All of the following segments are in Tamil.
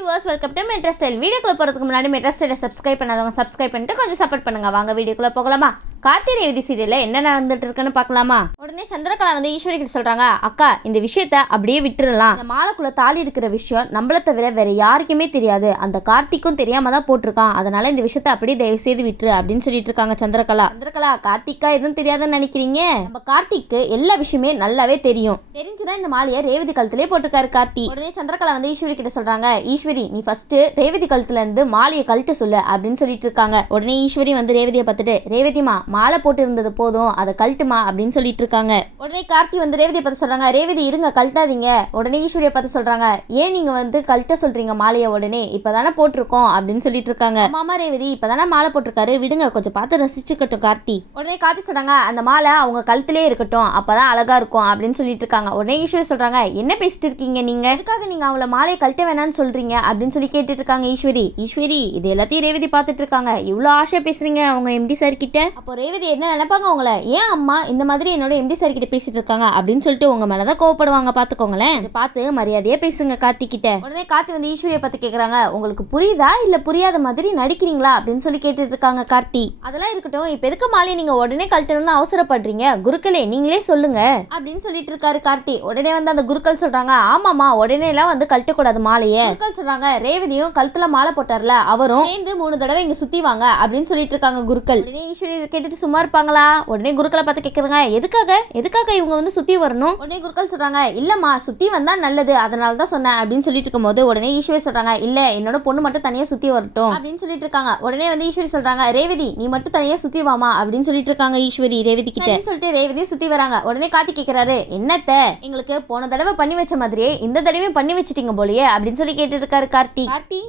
Viewers welcome to metro style. வீடியோக்குள்ள போகிறதுக்கு முன்னாடி மெட்ரா ஸ்டைலை சப்ஸ்கிரைப் பண்ணாதவங்க சப்ஸ்கிரைப் பண்ணிட்டு கொஞ்சம் சப்போர்ட் பண்ணுங்க. வாங்க வீடியோக்குள்ள போகலாமா? கார்த்தி ரேவதி சீரியலில் என்ன நடந்துட்டு இருக்குன்னு பார்க்கலாமா? உடனே சந்திரகலா வந்து ஈஸ்வரி கிட்ட சொல்றாங்க, அக்கா இந்த விஷயத்த அப்படியே விட்டுறலாம். அந்த மாலைக்குள்ள தாலி இருக்கிற விஷயம் நம்மளை தவிர வேற யாருக்குமே தெரியாது, அந்த கார்த்திக்கும் தெரியாம தான் போட்டிருக்கான், அதனால இந்த விஷயத்த அப்படியே தயவு செய்து விட்டுரு அப்படின்னு சொல்லிட்டு இருக்காங்க சந்திரகலா. கார்த்திகா எதுவும் தெரியாதுன்னு நினைக்கிறீங்க? நம்ம கார்த்திக்கு எல்லா விஷயமே நல்லாவே தெரியும். தெரிஞ்சுதான் இந்த மாலையை ரேவதி கழுத்திலே போட்டிருக்காரு கார்த்தி. உடனே சந்திரகலா வந்து ஈஸ்வரி கிட்ட சொல்றாங்க, ஈஸ்வரி நீ ஃபர்ஸ்ட் ரேவதி கழுத்துல இருந்து மாலையை கழட்ட சொல்லு அப்படின்னு சொல்லிட்டு இருக்காங்க. உடனே ஈஸ்வரி வந்து ரேவதியை பார்த்துட்டு, ரேவதிமா மாலை போட்டு இருந்தது போதும், அதை கழட்டுமா அப்படின்னு சொல்லிட்டு இருக்காங்க. உடனே கார்த்தி வந்து ரேவதியை பார்த்து சொல்றாங்க, ரேவதி இருங்க கழட்டாதீங்க. உடனே ஈஸ்வரியை பார்த்து சொல்றாங்க, ஏன் நீங்க வந்து கழட்ட சொல்றீங்க மாலையை? உடனே இப்பதானே போட்டிருக்கோம் அப்படின்னு சொல்லிட்டு இருக்காங்க. மாமா ரேவதி இப்பதானே மாலை போட்டிருக்காரு, விடுங்க கொஞ்சம் பார்த்து ரசிச்சுக்கட்டும் கார்த்தி. உடனே கார்த்தி சொல்றாங்க, அந்த மாலை அவங்க கழுத்திலே இருக்கட்டும், அப்பதான் அழகா இருக்கும் அப்படின்னு சொல்லிட்டு இருக்காங்க. உடனே ஈஸ்வரி சொல்றாங்க, என்ன பேசிட்டு இருக்கீங்க நீங்க? எதுக்காக நீங்க அவளை மாலையை கழட்ட வேணாம்னு சொல்றீங்க அப்படின்னு சொல்லி கேட்டுட்டு இருக்காங்க ஈஸ்வரி. இது எல்லாத்தையும் ரேவதி பார்த்துட்டு இருக்காங்க. இவ்வளவு ஆசையா பேசுறீங்க அவங்க எம்டி சார் கிட்ட, அப்போ ரேவதி என்ன நினைப்பாங்க உங்களை? ஏன் அம்மா இந்த மாதிரி என்னோட எம்டி சார் கிட்ட பேசிட்டு இருக்காங்க அப்படின்னு சொல்லிட்டு உங்க மேலதான் கோவப்படுவாங்க, பாத்துக்கோங்களேன். பார்த்து மரியாதையா பேசுங்க கார்த்தி கிட்ட. உடனே கார்த்தி வந்து ஈஸ்வரியை பார்த்து கேக்குறாங்க, உங்களுக்கு புரியுதா இல்ல புரியாத மாதிரி நடிக்கிறீங்களா அப்படின்னு சொல்லி கேட்டுட்டு இருக்காங்க கார்த்தி. அதெல்லாம் இருக்கட்டும், இப்ப எதுக்கு மாலையை நீங்க உடனே கழட்டணும்னு அவசரப்படுறீங்க? குருக்களே நீங்களே சொல்லுங்க அப்படின்னு சொல்லிட்டு இருக்காரு கார்த்தி. உடனே வந்து அந்த குருக்கள் சொல்றாங்க, ஆமாமா உடனே எல்லாம் வந்து கழட்டக்கூடாது மாலையை. குருக்கள் சொல்றாங்க, ரேவதியும் கழுத்துல மாலை போட்டார்ல அவரும் சேர்ந்து 3 தடவை இங்க சுத்தி வாங்க அப்படின்னு சொல்லிட்டு இருக்காங்க குருக்கள். உடனே ஈஸ்வரி கேட்டுட்டு சும்மா இருப்பாங்களா? உடனே குருக்களை பார்த்து கேட்குறாங்க, எதுக்காக இவங்க வந்து சுத்தி வரணும்? உடனே குருக்கள் சொல்றாங்க, இல்லம்மா சுத்தி வந்தா நல்லது, அதனால தான் சொன்னேன் அப்படின்னு சொல்லிட்டு இருக்கும்போது உடனே ஈஸ்வரி சொல்றாங்க, இல்ல என்னோட பொண்ணு மட்டும் தனியா சுத்தி வரட்டும் அப்படின்னு சொல்லிட்டு இருக்காங்க. உடனே வந்து ஈஸ்வரி சொல்றாங்க, ரேவதி நீ மட்டும் தனியா சுத்தி வாமா அப்படின்னு சொல்லிட்டு இருக்காங்க ஈஸ்வரி ரேவதி கிட்ட. சொல்லிட்டு ரேவதி சுத்தி வராங்க. உடனே கார்த்தி கேட்கிறாரு, என்னத்த எங்களுக்கு போன தடவை பண்ணி வச்ச மாதிரியே இந்த தடவையும் பண்ணி வச்சிட்டீங்க போலயே அப்படின்னு சொல்லி கேட்டு இருக்காரு கார்த்தி.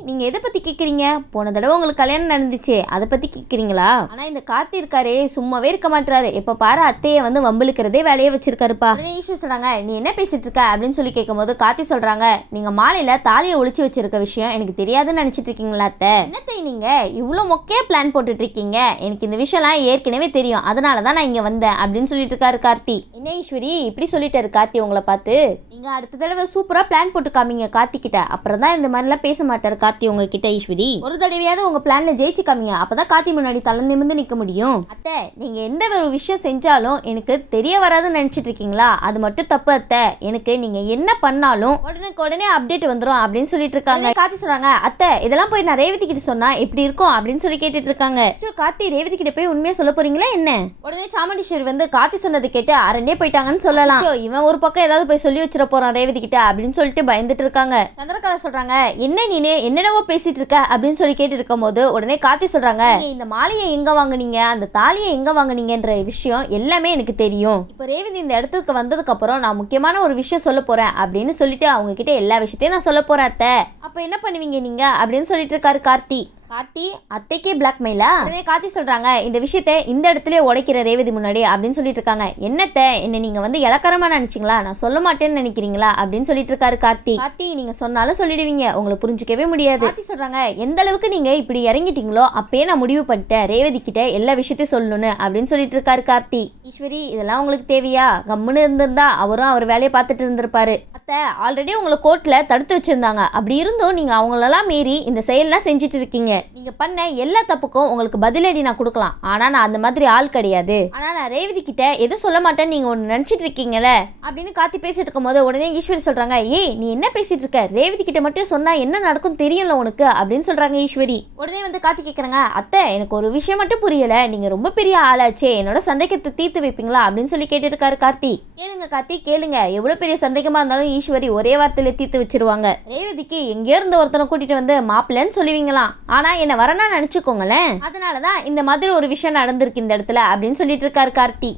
நீங்க எதை பத்தி கேக்குறீங்க? போன தடவை உங்களுக்கு கல்யாணம் நடந்துச்சு அதை பத்தி கேக்குறீங்களா? ஆனா இந்த கார்த்தி இருக்காரு சும்மாவே இருக்க மாட்டாரு, எப்ப பாரு அத்தையை வந்து வம்பிழுக்கிறதே வேலையே வச்சிருக்காருப்பா. ஈஸ்வரி சொல்றாங்க, நீ என்ன பேசிட்டு இருக்க அப்படின்னு சொல்லி கேட்கும்போது கார்த்தி சொல்றாங்க, நீங்க மாலையில தாலியை ஒளிச்சு வச்சிருக்க விஷயம் எனக்கு தெரியாதுன்னு நினைச்சிட்டு இருக்கீங்களா அத்தை? என்னத்தை நீங்க இவ்வளவு மொக்கையா பிளான் போட்டுட்டு இருக்கீங்க? எனக்கு இந்த விஷயம்லாம் ஏற்கனவே தெரியும், அதனாலதான் நான் இங்க வந்தேன் அப்படின்னு சொல்லிட்டு இருக்காரு கார்த்தி. என்ன ஈஸ்வரி இப்படி சொல்லிட்டாரு கார்த்தி உங்களை பார்த்து? நீங்க அடுத்த தடவை சூப்பரா பிளான் போட்டு காமிங்க கார்த்தி கிட்ட, அப்புறம் தான் இந்த மாதிரி எல்லாம் பேச மாட்டாரு கார்த்தி உங்ககிட்ட. ஈஸ்வரி ஒரு தடவையாவது உங்க பிளான்ல ஜெயிச்சு காமிங்க, அப்பதான் கார்த்தி முன்னாடி தலை நிமிர்ந்து நிக்க முடியும். அத்தை நீங்க எந்த ஒரு விஷயம் செஞ்சாலும் எனக்கு தெரிய வராதுன்னு நினைச்சிட்டு இருக்கீங்களா? அது மட்டும் தப்பு அத்தை, எனக்கு நீங்க என்ன பண்ணாலும் உடனே அப்டேட் வந்துடும் அப்படின்னு சொல்லிட்டு இருக்காங்க. கார்த்தி சொல்றாங்க, அத்தை இதெல்லாம் போய் நான் ரேவதி கிட்ட சொன்னா எப்படி இருக்கும் அப்படின்னு சொல்லி கேட்டுட்டு இருக்காங்க. கார்த்தி ரேவதி கிட்ட போய் உண்மையா சொல்ல போறீங்களா என்ன? உடனே சாமுண்டீஸ்வரி வந்து கார்த்தி சொன்னது கேட்டு அரண்டே போயிட்டாங்கன்னு சொல்லலாம். இவன் ஒரு பக்கம் ஏதாவது போய் சொல்லி வச்சிட போறான் ரேவதி கிட்ட அப்படின்னு சொல்லிட்டு பயந்துட்டு இருக்காங்க. சந்திரகலா சொல்றாங்க, என்ன நீனே என்னென்னவோ பேசிட்டு இருக்க அப்படின்னு சொல்லி கேட்டு இருக்கும் போது உடனே கார்த்தி சொல்றாங்க, இந்த மாலையை எங்க வாங்குனீங்க, அந்த தாலியை எங்க வாங்குனீங்கன்ற விஷயம் எல்லாமே எனக்கு தெரியும். இப்போ ரேவதி இந்த இடத்துக்கு வந்ததுக்கு அப்புறம் நான் முக்கியமான ஒரு விஷயம் சொல்ல போறேன் அப்படின்னு சொல்லிட்டு அவங்க கிட்ட எல்லா விஷயத்தையும் நான் சொல்ல போறேன் அத்தை, அப்ப என்ன பண்ணுவீங்க நீங்க அப்படின்னு சொல்லிட்டு இருக்காரு கார்த்தி. அத்தைக்கே பிளாக்மெயிலா? உடனே கார்த்தி சொல்றாங்க, இந்த விஷயத்தை இந்த இடத்துல உடைக்கிற ரேவதி முன்னாடி அப்படின்னு சொல்லிட்டு இருக்காங்க. என்னத்தை என்ன நீங்க வந்து இலக்காரமா நினைச்சீங்களா? நான் சொல்ல மாட்டேன்னு நினைக்கிறீங்களா அப்படின்னு சொல்லிட்டு இருக்காரு கார்த்தி. நீங்க சொன்னாலும் சொல்லிடுவீங்க, உங்களை புரிஞ்சுக்கவே முடியாது. கார்த்தி சொல்றாங்க, எந்த அளவுக்கு நீங்க இப்படி இறங்கிட்டீங்களோ அப்பயே நான் முடிவு பண்ணிட்டேன் ரேவதி கிட்ட எல்லா விஷயத்தையும் சொல்லணும்னு அப்படின்னு சொல்லிட்டு இருக்காரு கார்த்தி. ஈஸ்வரி இதெல்லாம் உங்களுக்கு தேவையா? கம்முன்னு இருந்திருந்தா அவரும் அவர் வேலையை பார்த்துட்டு இருந்திருப்பாரு. அத்தை ஆல்ரெடி உங்களை கோர்ட்ல தடுத்து வச்சிருந்தாங்க, அப்படி இருந்தும் நீங்க அவங்களெல்லாம் மீறி இந்த செயல்லாம் செஞ்சுட்டு இருக்கீங்க. நீங்க பண்ண எல்லா தப்புக்கும் உங்களுக்கு பதிலடி நான் கொடுக்கலாம், ஆனா நான் அந்த மாதிரி ஆள் கிடையாது. ஆனா நான் ரேவதி கிட்ட எதுவும் சொல்ல மாட்டேன்னு நீங்க ஒண்ணு நினைச்சிட்டு இருக்கீங்கல்ல அப்படின்னு கார்த்தி பேசிட்டு இருக்கும் போது உடனே ஈஸ்வரி சொல்றாங்க, ஏய் நீ என்ன பேசிட்டு இருக்க? ரேவதி கிட்ட மட்டும் சொன்னா என்ன நடக்கும் தெரியும்ல உனக்கு அப்படின்னு சொல்றாங்க ஈஸ்வரி. உடனே வந்து கார்த்தி கேக்குறாங்க, அத்தை எனக்கு ஒரு விஷயம் மட்டும் புரியல, நீங்க ரொம்ப பெரிய ஆளாச்சே, என்னோட சந்தேகத்தை தீர்த்து வைப்பீங்களா அப்படின்னு சொல்லி கேட்டு இருக்காரு கார்த்தி. கேளுங்க கார்த்தி கேளுங்க, எவ்வளவு பெரிய சந்தேகமா இருந்தாலும் ஈஸ்வரி ஒரே வார்த்தையில தீர்த்து வச்சிருவாங்க. ரேவதிக்கு எங்கே இருந்து ஒருத்தனை கூட்டிட்டு வந்து மாப்பிள்ளன்னு சொல்லுவீங்களாம், ஆனா என்ன வரனா நினைச்சுக்கோங்களேன், அதனாலதான் இந்த மாதிரி ஒரு விஷயம் நடந்திருக்கு இந்த இடத்துல அப்படின்னு சொல்லிட்டு இருக்காரு கார்த்தி.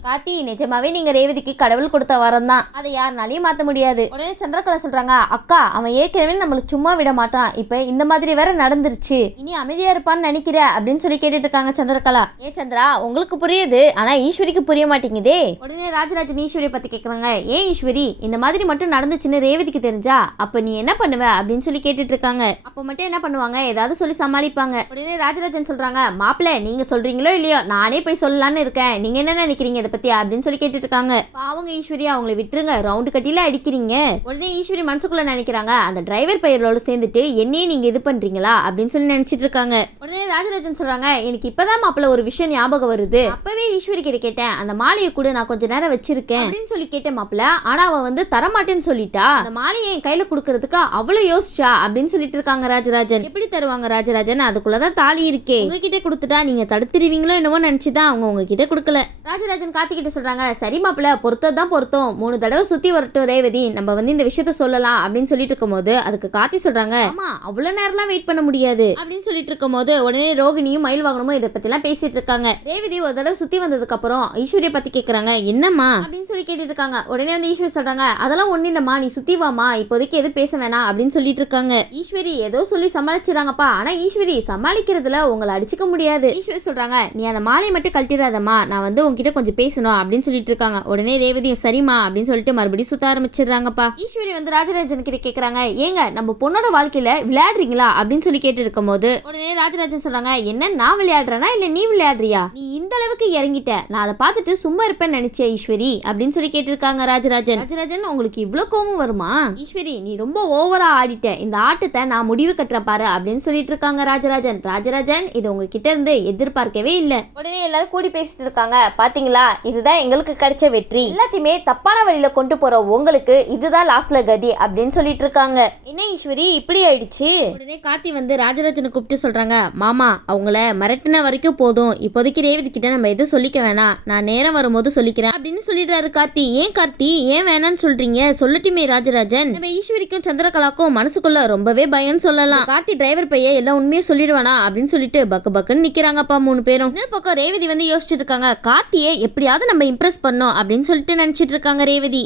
நிஜமாவே நீங்க ரேவதிக்கு கடவுள் கொடுத்த வரம் தான், அதை யாருனாலையும் மாத்த முடியாது. உடனே சந்திரகலா சொல்றாங்க, அக்கா அவன் ஏற்கனவே நம்மள சும்மா விட மாட்டான், இப்ப இந்த மாதிரி வேற நடந்துருச்சு, இனி அமைதியா இருப்பான்னு நினைக்கிற அப்படின்னு சொல்லி கேட்டுட்டு இருக்காங்க சந்திரகலா. சந்திரா உங்களுக்கு புரியுது, ஆனா ஈஸ்வரிக்கு புரிய மாட்டேங்குதே. உடனே ராஜராஜன் ஈஸ்வரியை பத்தி கேக்குறாங்க, ஏன் ஈஸ்வரி இந்த மாதிரி மட்டும் நடந்துச்சுன்னு ரேவதிக்கு தெரிஞ்சா அப்ப நீ என்ன பண்ணுவ அப்படின்னு சொல்லி கேட்டுட்டு இருக்காங்க. அப்ப மட்டும் என்ன பண்ணுவாங்க, ஏதாவது சொல்லி சமாளிப்பாங்க. சாதிப்பாங்க. உடனே ராஜராஜன் சொல்றாங்க, மாப்பிள்ள நீங்க சொல்றீங்களோ இல்லையோ நானே போய் சொல்லலான்னு இருக்கேன், நீங்க என்ன நினைக்கிறீங்க இதை பத்தி அப்படின்னு சொல்லி கேட்டுட்டு இருக்காங்க. அவங்க ஈஸ்வரி அவங்களை விட்டுருங்க, ரவுண்டு கட்டில அடிக்கிறீங்க. உடனே ஈஸ்வரி மனசுக்குள்ள நினைக்கிறாங்க, அந்த டிரைவர் பெயரோட சேர்ந்துட்டு என்னையே நீங்க இது பண்றீங்களா அப்படின்னு சொல்லி நினைச்சிட்டு இருக்காங்க. உடனே ராஜராஜன் சொல்றாங்க, எனக்கு இப்பதான் மாப்பிள்ள ஒரு விஷயம் ஞாபகம் வருது, அப்பவே ஈஸ்வரி கிட்ட கேட்டேன், அந்த மாலையை கூட நான் கொஞ்ச நேரம் வச்சிருக்கேன் அப்படின்னு சொல்லி கேட்டேன் மாப்பிள்ள, ஆனா அவ வந்து தரமாட்டேன்னு சொல்லிட்டா, அந்த மாலையை என் கையில கொடுக்கறதுக்கு அவ்வளவு யோசிச்சா அப்படின்னு சொல்லிட்டு இருக்காங்க ராஜராஜன். எப்படி தருவாங்க ராஜராஜன், அதுக்குள்ளதான் தாலி இருக்கே, உங்ககிட்ட கொடுத்துட்டா நீங்க தடுத்துருவீங்களோ என்னவோ நினைச்சுதான் அவங்க உங்ககிட்ட கொடுக்கல. ராஜராஜன் கார்த்திகிட்ட சொல்றாங்க, சரி மாப்பிள்ள பொறுத்ததான் பொருத்தம், 3 தடவை சுத்தி வரட்டும் ரேவதி, நம்ம வந்து இந்த விஷயத்த சொல்லலாம் அப்படின்னு சொல்லிட்டு இருக்கும் போது அதுக்கு கார்த்தி சொல்றாங்க, ஆமா அவ்வளவு நேரம்லாம் வெயிட் பண்ண முடியாது அப்படின்னு சொல்லிட்டு இருக்கும் போது உடனே ரோகிணியும் மயில் வாகனமும் இதை பத்தி எல்லாம் பேசிட்டு இருக்காங்க. ரேவதி ஒரு தடவை சுத்தி வந்ததுக்கு அப்புறம் ஈஸ்வரிய பத்தி கேக்குறாங்க, என்னம்மா அப்படின்னு சொல்லி கேட்டுட்டு இருக்காங்க. உடனே வந்து ஈஸ்வரி சொல்றாங்க, அதெல்லாம் ஒண்ணு இல்லம்மா, நீ சுத்தி வாமா, இப்போதைக்கு எது பேச வேணாம் அப்படின்னு சொல்லிட்டு இருக்காங்க. ஈஸ்வரி ஏதோ சொல்லி சமாளிச்சுறாங்கப்பா, ஆனா ஈஸ்வரி சமாளிக்கிறதுல உங்களை அடிச்சுக்க முடியாது. ஈஸ்வரி சொல்றாங்க, நீ அந்த மாலையை மட்டும் கழட்டிடாதம்மா, நான் வந்து உங்ககிட்ட கொஞ்சம் பேசணும் அப்படின்னு சொல்லிட்டு இருக்காங்க. உடனே ரேவதியும் சரிமா அப்படின்னு சொல்லிட்டு மறுபடியும் சுத்த ஆரம்பிச்சிடுறாங்கப்பா. ஈஸ்வரி வந்து ராஜராஜன் கிட்ட கேக்குறாங்க, ஏங்க நம்ம பொண்ணோட வாழ்க்கையில விளையாடுறீங்களா அப்படின்னு சொல்லி கேட்டு இருக்கும் போது உடனே ராஜராஜன் சொல்றாங்க, என்ன நான் விளையாடுறேனா இல்ல நீ விளையாடுறியா, நீ இந்த அளவுக்கு இறங்கிட்ட, நான் அதை பார்த்துட்டு சும்மா இருப்பேன்னு நினைச்சேன் ஈஸ்வரி அப்படின்னு சொல்லி கேட்டிருக்காங்க ராஜராஜன். ராஜராஜன் உங்களுக்கு இவ்வளவு கோபம் வருமா ஈஸ்வரி, நீ ரொம்ப ஓவரா ஆடிட்ட, இந்த ஆட்டத்தை நான் முடிவு கட்டுறேன் பாரு அப்படின்னு சொல்லிட்டு இருக்காங்க ராஜராஜன். ராஜராஜன் இது உங்ககிட்ட இருந்து எதிர்பார்க்கவே இல்லை. உடனே எல்லாரும் கூடி பேசிட்டு இருக்காங்க, பாத்தீங்களா இதுதான் எங்களுக்கு கிடைச்ச வெற்றி, எல்லாத்தையுமே தப்பான வழியில கொண்டு போற உங்களுக்கு இதுதான் லாஸ்ட்ல கதி அப்படின்னு சொல்லிட்டு இருக்காங்க. என்ன ஈஸ்வரி இப்படி ஆயிடுச்சு. உடனே கார்த்தி வந்து ராஜராஜனை கூப்பிட்டு சொல்றாங்க, மாமா அவங்கள மிரட்டின வரைக்கும் போதும், இப்போதைக்கு ரேவதி கிட்ட நம்ம எதுவும் சொல்லிக்க வேணாம், நான் நேரம் வரும்போது சொல்லிக்கிறேன் அப்படின்னு சொல்லிடுறாரு கார்த்தி. ஏன் கார்த்தி ஏன் வேணான்னு சொல்றீங்க, சொல்லட்டுமே ராஜராஜன். நம்ம ஈஸ்வரிக்கும் சந்திரகலாக்கும் மனசுக்குள்ள ரொம்பவே பயம்னு சொல்லலாம். கார்த்தி டிரைவர் பையன் எல்லாம் உண்மையை சொல்லிடுவானா அப்படின்னு சொல்லிட்டு பக்கு பக்குன்னு நிக்கிறாங்கப்பா 3 பேரும். இன்னொரு பக்கம் ரேவதி வந்து யோசிச்சுட்டு இருக்காங்க, கார்த்தியை எப்படியாவது நம்ம இம்ப்ரெஸ் பண்ணோம் அப்படின்னு சொல்லிட்டு நினைச்சிட்டு இருக்காங்க ரேவதி.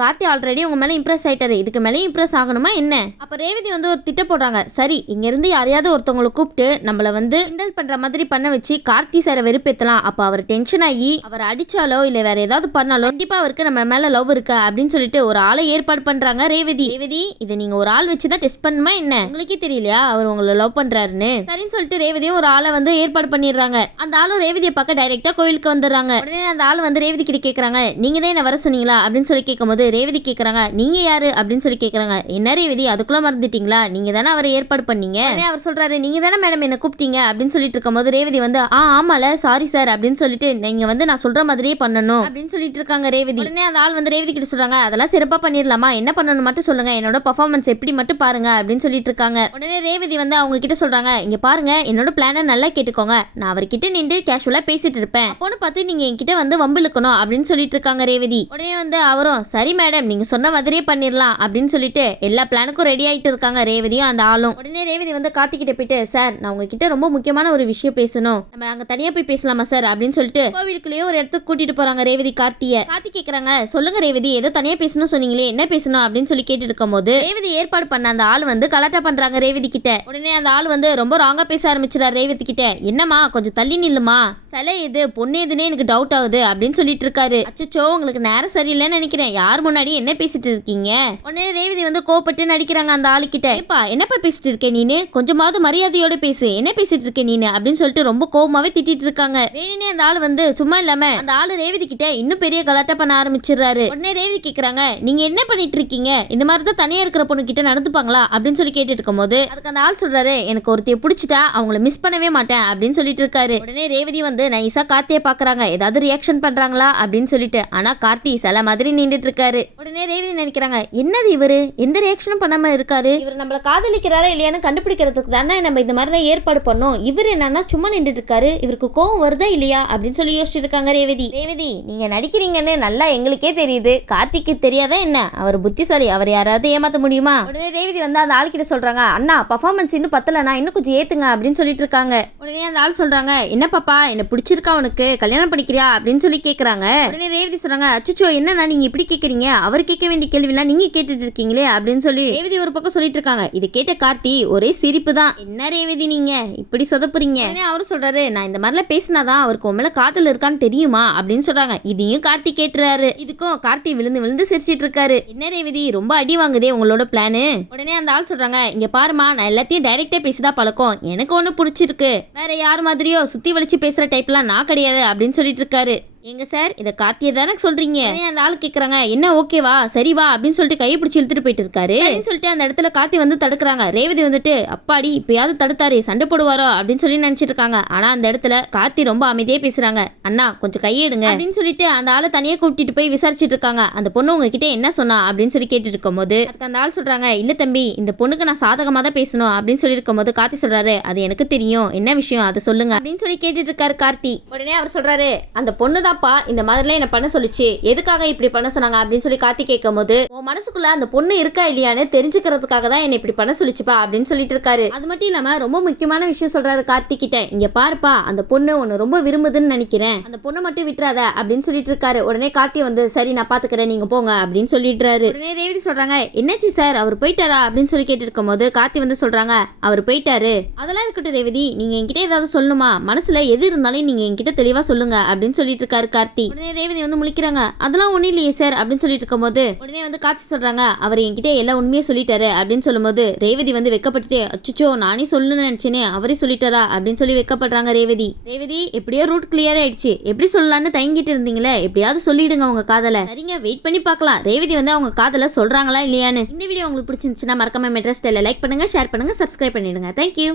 கார்த்தி ஆல்ரெடி உங்க மேல இம்ப்ரெஸ் ஆயிட்டாரு, இதுக்கு மேலே இம்ப்ரெஸ் ஆகணுமா என்ன. அப்ப ரேவதி வந்து ஒரு திட்டம் போடுறாங்க, சரி இங்க இருந்து யாரையாவது ஒருத்தவங்களை கூப்பிட்டு நம்மள வந்து கிண்டல் பண்ற மாதிரி பண்ண வச்சு கார்த்தி சார வெறுப்பேத்தலாம், அப்ப அவர் டென்ஷன் ஆகி அவர் அடிச்சாலோ இல்ல வேற ஏதாவது பண்ணாலோ கண்டிப்பா அவருக்கு நம்ம மேல லவ் இருக்கா அப்படின்னு சொல்லிட்டு ஒரு ஆளை ஏற்பாடு பண்றாங்க ரேவதி. இதை நீங்க ஒரு ஆள் வச்சுதான் டெஸ்ட் பண்ணுமா என்ன, உங்களுக்கே தெரியலையா அவர் உங்களை லவ் பண்றாருன்னு. சரின்னு சொல்லிட்டு ரேவதியும் ஒரு ஆளை வந்து ஏற்பாடு பண்ணிடுறாங்க. அந்த ஆளும் ரேவதியை பார்க்க டைரக்டா கோயிலுக்கு வந்துடுறாங்க. உடனே அந்த ஆள் வந்து ரேவதி கிட்ட கேக்குறாங்க, நீங்க தான் என்ன வர சொன்னீங்களா அப்படின்னு சொல்லி கேட்கும்போது ரேவதி கேக்குறாங்க, நீங்க யாரு அப்படின்னு சொல்லி கேக்குறாங்க. என்ன ரேவதி அதுக்குள்ள மறந்துட்டீங்களா, நீங்க தானே அவரை ஏற்பாடு பண்ணீங்க. அவர் சொல்றாரு, நீங்க தானே மேடம் என்ன கூப்பிட்டீங்க அப்படின்னு சொல்லிட்டு இருக்கும்போது ரேவதி வந்து ஆமால சாரி சார் அப்படின்னு சொல்லிட்டு நீங்க வந்து நான் சொல்ற மாதிரியே பண்ணணும் அப்படின்னு சொல்லிட்டு இருக்காங்க ரேவதி. உடனே அந்த ஆள் வந்து ரேவதி கிட்ட சொல்றாங்க, அதெல்லாம் சிறப்பா பண்ணிடலாமா, என்ன பண்ணணும் மட்டும் சொல்லுங்க, என்னோட பெர்ஃபார்மன்ஸ் எப்படி மட்டும் பாருங்க அப்படின்னு சொல்லிட்டு இருக்காங்க. உடனே ரேவதி வந்து அவங்க கிட்ட சொல்றாங்க, இங்க பாருங்க என்னோட பிளானை நல்லா கேட்டுக்கோங்க, நான் அவர்கிட்ட நின்று கேஷுவலா பேசிட்டு இருப்பேன், அப்போன்னு பார்த்து நீங்க என்கிட்ட வந்து வம்பு இழுக்கணும் அப்படின்னு சொல்லிட்டு இருக்காங்க ரேவதி. உடனே வந்து அவரும் சரி மேடம் நீங்க சொன்ன மாதிரியே பண்ணிடலாம் அப்படின்னு சொல்லிட்டு எல்லா பிளானுக்கும் ரெடி ஆயிட்டு இருக்காங்க ரேவதியும் அந்த ஆளும். உடனே ரேவதி வந்து கார்த்திகிட்ட போயிட்டு, சார் நான் உங்ககிட்ட ரொம்ப முக்கியமான ஒரு விஷயம் பேசணும், நம்ம அங்க தனியா போய் பேசலாமா சார் அப்படின்னு சொல்லிட்டு கோவிலுக்குள்ளேயே ஒரு இடத்துக்கு கூட்டிட்டு போறாங்க ரேவதி கார்த்தி கேக்குறாங்க, சொல்லுங்க ரேவதி ஏதோ தனியா பேசணும் சொன்னீங்களே என்ன பேசணும் அப்படின்னு சொல்லி கேட்டு இருக்கும் போது ரேவதி ஏற்பாடு பண்ண அந்த ஆள் வந்து கலாட்டா பண்றாங்க ரேவதி கிட்ட. உடனே அந்த ஆள் வந்து ரொம்ப ராங்கா பேச ஆரம்பிச்சிடாரு ரேவதி கிட்ட, என்னமா கொஞ்சம் தள்ளி நில்லுமா, சிலை எது பொண்ணு எதுன்னு எனக்கு டவுட் ஆகுது அப்படின்னு சொல்லிட்டு இருக்காரு. அச்சோ உங்களுக்கு நேரம் சரியில்லைன்னு நினைக்கிறேன், யார் முன்னாடி என்ன பேசிட்டு இருக்கீங்க. உடனே ரேவதி வந்து கோபப்பட்டு நடிக்கிறாங்க அந்த ஆளு கிட்ட, ஏப்பா என்னப்பா பேசிட்டு இருக்க நீனு, கொஞ்சமாவது மரியாதையோட பேசு, என்ன பேசிட்டு இருக்க நீனு அப்படின்னு சொல்லிட்டு ரொம்ப கோபமாவே திட்டிட்டு இருக்காங்க. வேணுனே அந்த ஆள் வந்து சும்மா இல்லாம அந்த ஆளு ரேவதி கிட்ட இன்னும் பெரிய கலாட்டா பண்ண ஆரம்பிச்சிடுறாரு. உடனே ரேவதி கேக்குறாங்க, நீங்க என்ன பண்ணிட்டு இருக்கீங்க, இந்த மாதிரி தான் தனியா இருக்கிற பொண்ணு கிட்ட நடந்துப்பாங்களா அப்படின்னு சொல்லி கேட்டுட்டு இருக்கும் போது அதுக்கு அந்த ஆள் சொல்றாரு, எனக்கு ஒருத்தைய பிடிச்சிட்டா அவங்கள மிஸ் பண்ணவே மாட்டேன் அப்படின்னு சொல்லிட்டு இருக்காரு. உடனே ரேவதி வந்து நைஸா கார்த்தியை பாக்குறாங்க, ஏதாவது ரியாக்ஷன் பண்றாங்களா அப்படின்னு சொல்லிட்டு, ஆனா கார்த்தி சில மாதிரி நின்றுட்டு இருக்காரு. உடனே ரேவதி நினைக்கிறாங்க, என்னது இவரு எந்த ரியாக்ஷனும் பண்ணாம இருக்காரு, இவர் நம்மள காதலிக்கிறாரா இல்லையான்னு கண்டுபிடிக்கிறதுக்கு தானே நம்ம இந்த மாதிரி ஏற்பாடு பண்ணோம், இவர் என்னன்னா சும்மா நின்றுட்டு இருக்காரு, இவருக்கு கோவம் வருதா இல்லையா அப்படின்னு சொல்லி யோசிச்சுட்டு இருக்காங்க ரேவதி. நீங்க நடிக்கிறீங்கன்னு நல்லா எங்களுக்கே தெரியுது, கார்த்திக்கு தெரியாதா என்ன, அவர் புத்திசாலி, அவர் யாராவது ஏமாத்த முடியுமா. உடனே ரேவதி வந்து அந்த ஆள் கிட்ட சொல்றாங்க, அண்ணா பர்ஃபார்மன்ஸ் இன்னும் பத்தலண்ணா இன்னும் கொஞ்சம் ஏத்துங்க அப்படின்னு சொல்லிட்டு இருக்காங்க. உடனே அந்த ஆள் சொல்றாங்க, என்ன பாப்பா என்ன பிடிச்சிருக்கா உனக்கு, கல்யாணம் பண்ணிக்கிறியா அப்படின்னு சொல்லி கேக்குறாங்க. உடனே ரேவதி சொல்றாங்க, அச்சோ என்னன்னா நீங்க இப்படி கேக்குறீங்க, அவர் கேட்க வேண்டிய கேள்விலாம் நீங்க கேட்டுட்டு இருக்கீங்களே அப்படின்னு சொல்லி ரேவதி ஒரு பக்கம் சொல்லிட்டு இருக்காங்க. இதை கேட்ட கார்த்தி ஒரே சிரிப்பு தான், என்ன ரேவதி நீங்க இப்படி சொதப்புறீங்க. அவரு சொல்றாரு, நான் இந்த மாதிரிலாம் பேசினாதான் அவருக்கு உன் மேல காதல் இருக்கான்னு தெரியுமா அப்படின்னு சொல்றாங்க. இதையும் கார்த்தி கேட்டுறாரு. இதுக்கும் கார்த்தி விழுந்து விழுந்து சிரிச்சிட்டு இருக்காரு. என்ன ரேவதி ரொம்ப அடி வாங்குதே உங்களோட பிளானு. உடனே அந்த ஆள் சொல்றாங்க, இங்க பாருமா நான் எல்லாத்தையும் டைரக்டா பேசிதான் பழக்கம், பழக்கம் எனக்கு ஒன்று பிடிச்சிருக்கு, வேற யார் மாதிரியோ சுற்றி வலிச்சு பேசுகிற டைப்லாம் நான் கிடையாது அப்படின்னு சொல்லிட்டு இருக்காரு. எங்க சார் இதை கார்த்தியை தானே சொல்றீங்க? அந்த ஆள் கேட்குறாங்க, என்ன ஓகேவா சரி வா அப்படின்னு சொல்லிட்டு கையை பிடிச்சி இழுத்துட்டு போயிட்டு இருக்காரு. அப்படின்னு சொல்லிட்டு அந்த இடத்துல கார்த்தி வந்து தடுக்கிறாங்க. ரேவதி வந்துட்டு அப்பாடி இப்பயாவது தடுத்தாரு, சண்டை போடுவாரோ அப்படின்னு சொல்லி நினைச்சிட்டு இருக்காங்க. ஆனா அந்த இடத்துல கார்த்தி ரொம்ப அமைதியே பேசுறாங்க. அண்ணா கொஞ்சம் கையெடுங்க அப்படின்னு சொல்லிட்டு அந்த ஆளை தனியாக கூப்பிட்டு போய் விசாரிச்சுட்டு இருக்காங்க. அந்த பொண்ணு உங்ககிட்ட என்ன சொன்னா அப்படின்னு சொல்லி கேட்டு இருக்கும் போது அதுக்கு அந்த ஆள் சொல்றாங்க, இல்ல தம்பி இந்த பொண்ணுக்கு நான் சாதகமாக தான் பேசணும் அப்படின்னு சொல்லி இருக்கும் போது கார்த்தி சொல்றாரு, அது எனக்கு தெரியும், என்ன விஷயம் அதை சொல்லுங்க அப்படின்னு சொல்லி கேட்டுட்டு இருக்காரு கார்த்தி. உடனே அவர் சொல்றாரு, அந்த பொண்ணு இந்த மாதிரிலாம் என்ன பண்ண சொல்லிச்சு, எதுக்காக இப்படி பண்ண சொன்னாங்க அப்படின்னு சொல்லி கார்த்தி கேட்கும் போது உன் மனசுக்குள்ள அந்த பொண்ணு இருக்கா இல்லையான்னு தெரிஞ்சுக்கிறதுக்காக தான் என்ன இப்படி பண்ண சொல்லிச்சுப்பா அப்படின்னு சொல்லிட்டு இருக்காரு. அது மட்டும் இல்லாம ரொம்ப முக்கியமான விஷயம் சொல்றாரு கார்த்தி கிட்ட, இங்க பாருப்பா அந்த பொண்ணு உன்னை ரொம்ப விரும்புதுன்னு நினைக்கிறேன், அந்த பொண்ணை மட்டும் விட்டுறாத அப்படின்னு சொல்லிட்டு இருக்காரு. உடனே கார்த்தி வந்து சரி நான் பாத்துக்கிறேன் நீங்க போங்க அப்படின்னு சொல்லிடுறாரு. உடனே ரேவதி சொல்றாங்க, என்னாச்சு சார் அவர் போயிட்டாரா அப்படின்னு சொல்லி கேட்டு இருக்கும் போது கார்த்தி வந்து சொல்றாங்க, அவர் போயிட்டாரு, அதெல்லாம் இருக்கட்டும் ரேவதி நீங்க என்கிட்ட ஏதாவது சொல்லணுமா, மனசுல எது இருந்தாலும் நீங்க என்கிட்ட தெளிவா சொல்லுங்க அப்படின்னு சொல்லிட்டு இருக்காரு கார்த்தி. உடனே ரேவதி வந்து முழிக்கிறாங்க, அதெல்லாம் ஒன்றும் இல்லையே சார் அப்படின்னு சொல்லிட்டு இருக்கும் போது உடனே வந்து கார்த்தி சொல்றாங்க, அவர் என்கிட்ட எல்லா உண்மையை சொல்லிட்டாரு அப்படின்னு சொல்லும் போது ரேவதி வந்து வெக்கப்பட்டுட்டு அச்சுச்சோ நானே சொல்லணும்னு நினைச்சேனே அவரே சொல்லிட்டாரா அப்படின்னு சொல்லி வெக்கப்படுறாங்க ரேவதி. ரேவதி எப்படியோ ரூட் கிளியர் ஆயிடுச்சு, எப்படி சொல்லலான்னு தயங்கிட்டு இருந்தீங்களே எப்படியாவது சொல்லிடுங்க உங்க காதலை. சரிங்க வெயிட் பண்ணி பார்க்கலாம் ரேவதி வந்து அவங்க காதலை சொல்றாங்களா இல்லையான்னு. இந்த வீடியோ உங்களுக்கு பிடிச்சிருந்துச்சுன்னா மறக்காம மெட்ராஸ் ஸ்டைல லைக் பண்ணுங்க, ஷேர் பண்ணுங்க, சப்ஸ்கிரைப் பண்ணிடுங்க. தேங்க்யூ.